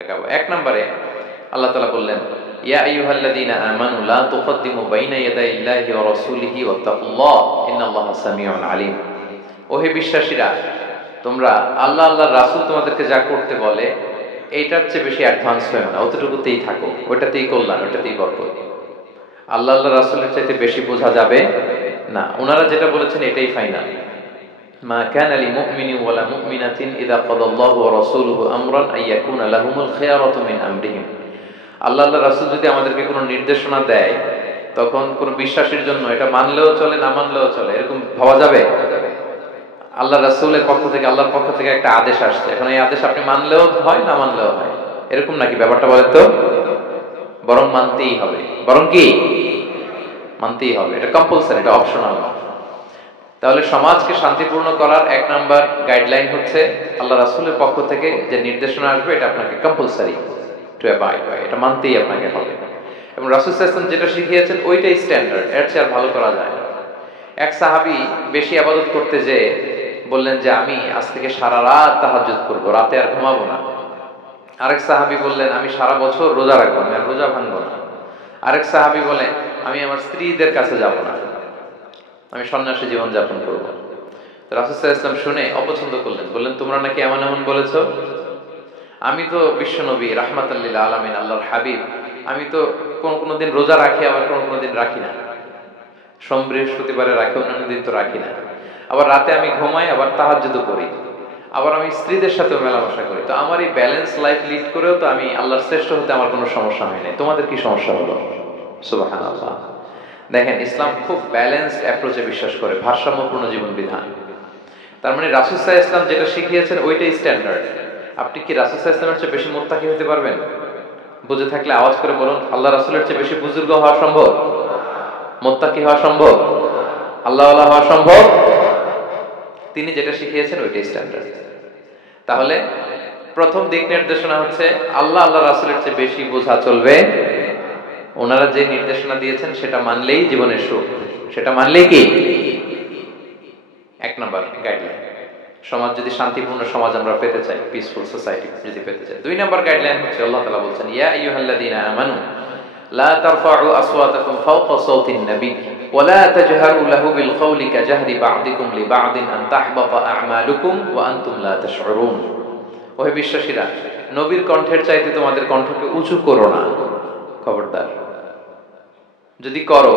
এক নম্বরে আল্লাহ তাআলা বললেন, ইয়া আইয়ুহাল্লাযীনা আমানু লা তুকদ্দিমু বাইনা ইয়াদাইল্লাহি ওয়া রাসূলিহি ওয়াত্তাকুল্লাহ ইন্নাল্লাহা সামিউন আলীম। ওহে বিশ্বাসীরা, তোমরা আল্লাহ আল্লাহর রাসূল তোমাদেরকে যা করতে বলে এইটার চেয়ে বেশি অ্যাডভান্স হয়ো না, অতটুকুতেই থাকো, ওইটাতেই কল্যাণ, ওইটাতেই বরকত। আল্লাহ আল্লাহ রাসূলের চাইতে বেশি বোঝা যাবে না, ওনারা যেটা বলেছেন এটাই ফাইনাল। মা কানা লিমুমিনিন ওয়ালা মুমিনাতিন ইযা কাদাল্লাহু ওয়া রাসূলুহু আমরান আইয়াকুনা লাহুমুল খিয়ারাতু মিন আমরিহিম। আল্লাহ আল্লাহ রাসূল যদি আমাদেরকে কোনো নির্দেশনা দেয়, তখন কোনো বিশ্বাসীর জন্য এটা মানলেও চলে, না মানলেও চলে, এরকম ভাবা যাবে? আল্লাহ রাসূলের পক্ষ থেকে, আল্লাহর পক্ষ থেকে একটা আদেশ আসছে, এখন এই আদেশ আপনি মানলেও হয়, না মানলেও হয়, এরকম নাকি ব্যাপারটা? বলেন তো। বরং মানতেই হবে, বরং কি মানতেই হবে, এটা কম্পালসারি, এটা অপশনাল না। তাহলে সমাজকে শান্তিপূর্ণ করার এক নাম্বার গাইডলাইন হচ্ছে আল্লাহ রাসূলের পক্ষ থেকে যে নির্দেশনা আসবে এটা আপনাকে কম্পালসারি টু অ্যাবাইড বাই, এটা মানতেই আপনাকে হবে। এবং রাসূল সাল্লাল্লাহু আলাইহি ওয়াসাল্লাম যেটা শিখিয়েছেন ওইটাই স্ট্যান্ডার্ড, এর চেয়ে আর ভালো করা যায় না। এক সাহাবী বেশি ইবাদত করতে যেয়ে বললেন যে আমি আজ থেকে সারা রাত তাহাজ্জুদ করব, রাতে আর ঘুমাবো না। আরেক সাহাবী বললেন আমি সারা বছর রোজা রাখবো, আমি আর রোজা ভাঙবো না। আরেক সাহাবী বলেন আমি আমার স্ত্রীদের কাছে যাব না, আমি সন্ন্যাসী জীবন যাপন করব। রাসূল সাল্লাল্লাহু আলাইহি ওয়াসাল্লাম শুনে অপছন্দ করলেন, বললেন তোমরা নাকি এমন এমন বলেছো, আমি তো বিশ্বনবী রাহমাতাল লিল আলামিন, আল্লাহর হাবিব, আমি তো কোন দিন রোজা রাখি, আবার কোন দিন রাখি না, সোম বৃহস্পতিবারে রাখি, অন্যান্য দিন তো রাখি না, আবার রাতে আমি ঘুমাই, আবার তাহাজ্জুদও করি, আবার আমি স্ত্রীদের সাথেও মেলামেশা করি, তো আমার এই ব্যালেন্স লাইফ লিড করেও তো আমি আল্লাহর শ্রেষ্ঠ হতে আমার কোনো সমস্যা হয় না, তোমাদের কি সমস্যা হলো? সুবহানাল্লাহ। দেখেন, ইসলাম খুব ব্যালেন্সড অ্যাপ্রোচে বিশ্বাস করে, ভারসাম্যপূর্ণ জীবন বিধান। তার মানে রাসূল সাল্লাল্লাহু আলাইহি ওয়াসাল্লাম যেটা শিখিয়েছেন ওইটাই স্ট্যান্ডার্ড। আপনি কি রাসূল সাল্লাল্লাহু আলাইহি ওয়াসাল্লামের চেয়ে বেশি মুত্তাকি হতে পারবেন? বুঝে থাকলে আওয়াজ করে বলুন, আল্লাহ রাসূলের চেয়ে বেশি বুজুর্গ হওয়া সম্ভব? মুত্তাকি হওয়া সম্ভব? আল্লাহওয়ালা হওয়া সম্ভব? তিনি যেটা শিখিয়েছেন ওইটাই স্ট্যান্ডার্ড। তাহলে প্রথম দিক নির্দেশনা হচ্ছে আল্লাহ আল্লাহ রাসূলের চেয়ে বেশি বোঝা চলবে, ওনারা যে নির্দেশনা দিয়েছেন সেটা মানলেই জীবনের সুখ, সেটা মানলেই কি এক নাম্বার গাইডলাইন। সমাজ যদি শান্তিপূর্ণ সমাজ আমরা পেতে চাই, পিসফুল সোসাইটি যদি পেতে চাই, দুই নাম্বার গাইডলাইন হচ্ছে আল্লাহ তাআলা বলছেন, ইয়া আইয়ুহাল্লাযীনা আমানু লা তারফাউ আসওয়াতাকুম ফাওকা সাওতিন নবী ওয়া লা তাজহারু লাহু বিল কওলি কাজাহরি বা'দিকুম লিবা'দিন আন তাহবাতা আ'মালুকুম ওয়া আনতুম লা তাশউরুন। ওহে বিশ্বাসীরা, নবীর কণ্ঠের চাইতে তোমাদের কণ্ঠকে উঁচু করো না, খবরদার। যদি করো,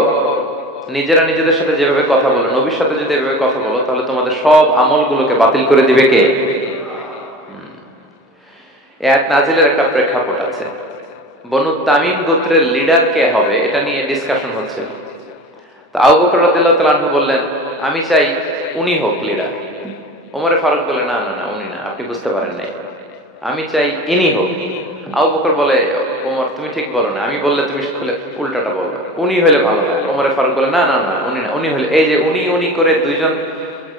নিজেরা নিজেদের সাথে যেভাবে কথা বলো, নবীর সাথে যদি এভাবে কথা বলো, তাহলে তোমাদের সব আমলগুলোকে বাতিল করে দিবে কে? আয়াত নাজিলের একটা প্রেক্ষাপট আছে। বনু তামিম গোত্রের লিডার কে হবে এটা নিয়ে ডিসকাশন হচ্ছে। তো আবু বকর রাদিয়াল্লাহু তাআলা আনহু বললেন আমি চাই উনি হোক লিডার। ওমর ফারুক বলে না না না, উনি না, আপনি বুঝতে পারেন নাই, আমি চাই ইনি হোক। আবু বকর বলে ওমর তুমি ঠিক বলো না, আমি বললে তুমি খুলে উল্টাটা বলবে, উনি হলে ভালো হয়। ওমর ফারুক বলে না না না, উনি না, উনি হলে। এই যে উনি উনি করে দুইজন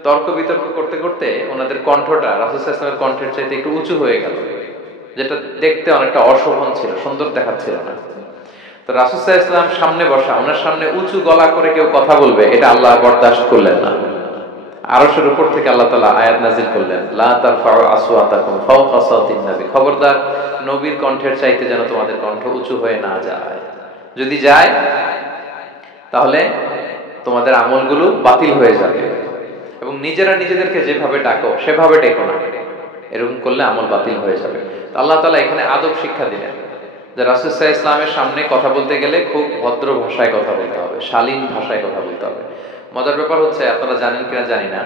তর্ক বিতর্ক করতে করতে ওনাদের কণ্ঠটা রাসূল সাল্লাল্লাহু আলাইহি ওয়াসাল্লামের কণ্ঠের চাইতে একটু উঁচু হয়ে গেল, যেটা দেখতে অনেকটা অশোভন ছিল, সুন্দর দেখাচ্ছিল না। তো রাসূল সাল্লাল্লাহু আলাইহি ওয়াসাল্লাম সামনে বসা, ওনার সামনে উঁচু গলা করে কেউ কথা বলবে, এটা আল্লাহ বরদাশত করলেন না। আরশের উপর থেকে আল্লাহ তাআলা আয়াত নাযিল করলেন, লা তারফাউ আসওয়াতাকুম ফাওকা সাওতিন নবী, খবরদার নবীর কণ্ঠের চাইতে যেন তোমাদের কণ্ঠ উঁচু হয়ে না যায়। যদি যায় তাহলে তোমাদের আমলগুলো বাতিল হয়ে যাবে। এবং নিজেরা নিজেদেরকে যেভাবে ডাকো সেভাবে ডেকো না, এরকম করলে আমল বাতিল হয়ে যাবে। তো আল্লাহ তাআলা এখানে আদব শিক্ষা দিলেন যে রাসূল সাল্লাল্লাহু আলাইহি ওয়াসাল্লামের সামনে কথা বলতে গেলে খুব ভদ্র ভাষায় কথা বলতে হবে, শালীন ভাষায় কথা বলতে হবে। মজার ব্যাপার হচ্ছে, আপনারা জানেন কিনা জানি না,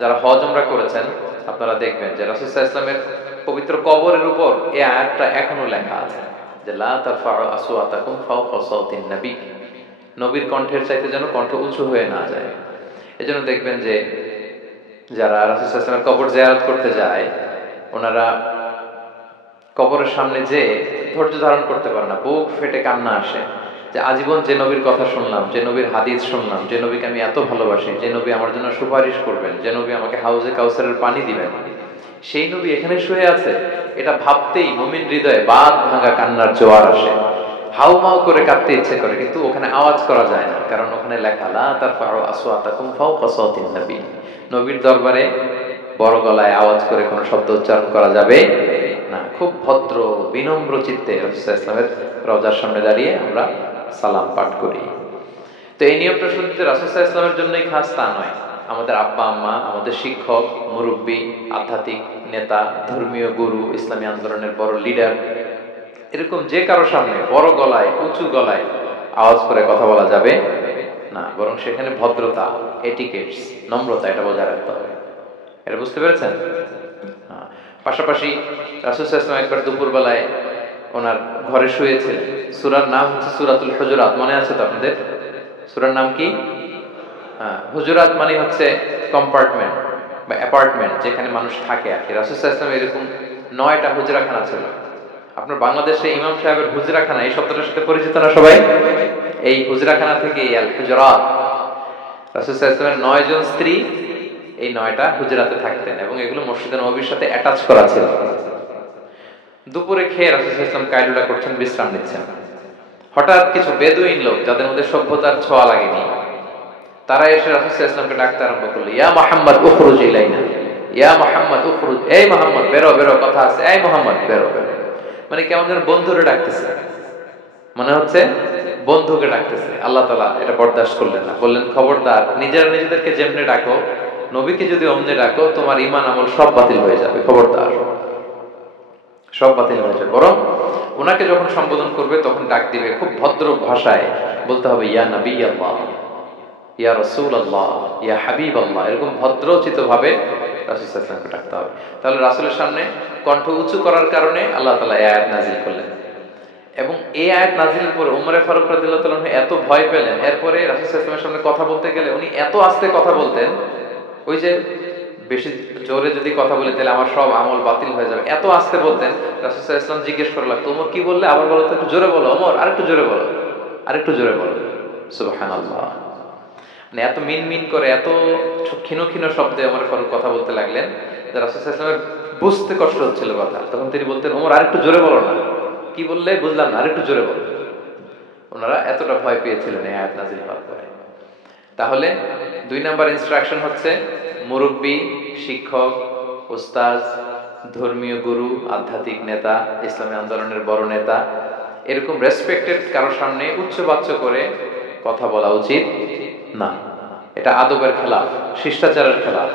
যারা হজ উমরা করেছেন আপনারা দেখবেন যে রাসূল সাল্লাল্লাহু আলাইহি ওয়াসাল্লামের পবিত্র কবরের উপর এই আয়াতটা এখনো লেখা আছে যে লা তারফাউ আসওয়াতাকুম ফাওকা সাওতিন নবী, নবীর কণ্ঠের চাইতে যেন কণ্ঠ উঁচু হয়ে না যায়। এজন্য দেখবেন যে যারা রাসূল সাল্লাল্লাহু আলাইহি ওয়াসাল্লামের কবর জিয়ারত করতে যায়, ওনারা কবরের সামনে যে ধৈর্য ধারণ করতে পারে না, বুক ফেটে কান্না আসে যে আজীবন যে নবীর কথা শুনলাম, যে নবীর হাদিস শুনলাম, যে নবীকে আমি এত ভালোবাসি, যে নবী আমার জন্য সুপারিশ করবেন, যে নবী আমাকে হাউজে কাউসারের পানি দিবেন, সেই নবী এখানে শুয়ে আছে, এটা ভাবতেই মুমিন হৃদয়ে বাঁধ ভাঙা কান্নার জোয়ার আসে, হাউমাউ করে কাঁদতে ইচ্ছে করে, কিন্তু ওখানে আওয়াজ করা যায় না, কারণ ওখানে লেখা লা তারফাউ আসওয়াতাকুম ফাওকা সাওতিন নবী, নবীর দরবারে বড় গলায় আওয়াজ করে কোনো শব্দ উচ্চারণ করা যাবে না। খুব ভদ্র বিনম্র চিত্তে রাসূল ইসলামের রওজার সামনে দাঁড়িয়ে আমরা সালাম পাঠ করি। তো এই নিয়মটা শুধু রাসূল ইসলামের জন্যই খাস তা নয়, আমাদের আব্বা আম্মা, আমাদের শিক্ষক, মুরব্বী, আধ্যাত্মিক নেতা, ধর্মীয় গুরু, ইসলামী আন্দোলনের বড় লিডার, এরকম যে কারো সামনে বড় গলায় উঁচু গলায় আওয়াজ করে কথা বলা যাবে না, বরং সেখানে ভদ্রতা, এটিকেটস, নম্রতা এটা বজায় রাখতে হবে। এটা বুঝতে পেরেছেন? পাশাপাশি রাসূল সাল্লাল্লাহু আলাইহি ওয়াসাল্লাম একবার দুপুরবেলায় ওনার ঘরে শুয়েছিলেন। সূরার নাম হচ্ছে সূরাতুল হুজুরাত, মনে আছে তো আপনাদের? সূরার নাম কি? হুজুরাত মানে হচ্ছে কম্পার্টমেন্ট বা অ্যাপার্টমেন্ট, যেখানে মানুষ থাকে আর কি। রাসূল সাল্লাল্লাহু আলাইহি ওয়াসাল্লাম এরকম 9টা হুজরাখানা ছিল। আপনার বাংলাদেশে ইমাম সাহেবের হুজরাখানা এই শব্দটার সাথে পরিচিত না সবাই? এই হুজরাখানা থেকে আল হুজরাত। রাসূল সাল্লাল্লাহু আলাইহি ওয়াসাল্লামের 9 জন স্ত্রী এই 9টা হুজরাতে থাকতেন এবং এগুলো মসজিদে নববীর সাথে অ্যাটাচ করা ছিল। দুপুরে খেয়ে রাসূল সাল্লাল্লাহু আলাইহি ওয়াসাল্লাম কায়লুলা করছেন, বিশ্রাম নিচ্ছেন। হঠাৎ কিছু বেদুইন লোক, যাদের মধ্যে সভ্যতার ছোঁয়া লাগেনি, তারা এসে রাসূল সাল্লাল্লাহু আলাইহি ওয়াসাল্লামকে ডাকতে আরম্ভ করলো, ইয়া মুহাম্মদ উখরুজ ইলাইনা, ইয়া মুহাম্মদ উখরুজ, এই মুহাম্মদ বেরো বেরো, কথা আছে, এই মুহাম্মদ বেরো বেরো। মানে কেমন যেন বন্ধুরে ডাকতেছে, মনে হচ্ছে বন্ধুকে ডাকতেছে। আল্লাহ তাআলা এটা বরদাস্ত করলেন না, বললেন খবরদার, নিজেরা নিজেদেরকে যেমনে ডাকো, নবীকে যদি অমনে ডাকো, তোমার ঈমান আমল সব বাতিল হয়ে যাবে। খবরদার, সব বাতিল হয়ে যাবে। বরং ওনাকে যখন সম্বোধন করবে তখন ডাক দিবে খুব ভদ্র ভাষায়, বলতে হবে ইয়া নবী আল্লাহ, ইয়া রাসূল আল্লাহ, ইয়া হাবিব আল্লাহ, এরকম ভদ্রোচিত ভাবে রাসূল সাল্লাল্লাহু আলাইহি ওয়াসাল্লামকে ডাকতে হবে। তাহলে রাসূলের সামনে কণ্ঠ উঁচু করার কারণে আল্লাহ তাআলা এই আয়াত নাযিল করলেন। এবং এই আয়াত নাযিলের পরে ওমর ফারুক রাদিয়াল্লাহু তাআলা এত ভয় পেলেন, এরপরে রাসূল সাল্লাল্লাহু আলাইহি ওয়াসাল্লামের সামনে কথা বলতে গেলে উনি এত আস্তে কথা বলতেন, ওই যে বেশি জোরে যদি কথা বলি তাহলে আমার সব আমল বাতিল হয়ে যাবে, এত আস্তে বলতেন। রাসূল সাল্লাল্লাহু আলাইহি ওয়াসাল্লাম জিজ্ঞেস করলেন, ওমর কি বললে? আবার বলো তো, একটু জোরে বলো ওমর, আরেকটু জোরে বলো, আরেকটু জোরে বলো। সুবহানাল্লাহ। মানে এত মিন মিন করে, এত ক্ষীণ ক্ষীণ শব্দে ওমর ফারুক কথা বলতে লাগলেন যে রাসূল সাল্লাল্লাহু আলাইহি ওয়াসাল্লামের বুঝতে কষ্ট হচ্ছিল কথা। তখন তিনি বলতেন, ওমর আরেকটু জোরে বলো না, কি বললে বুঝলাম না, আরেকটু জোরে বলো। ওনারা এতটা ভয় পেয়েছিলেন এই আয়াত নাযিল হওয়ার পরে। তাহলে 2 নাম্বার ইনস্ট্রাকশন হচ্ছে, মুরব্বী, শিক্ষক, উস্তাজ, ধর্মীয় গুরু, আধ্যাত্মিক নেতা, ইসলামী আন্দোলনের বড় নেতা, এরকম রেসপেক্টেড কারোর সামনে উচ্চবাচ্য করে কথা বলা উচিত না। এটা আদবের খেলাফ, শিষ্টাচারের খেলাফ।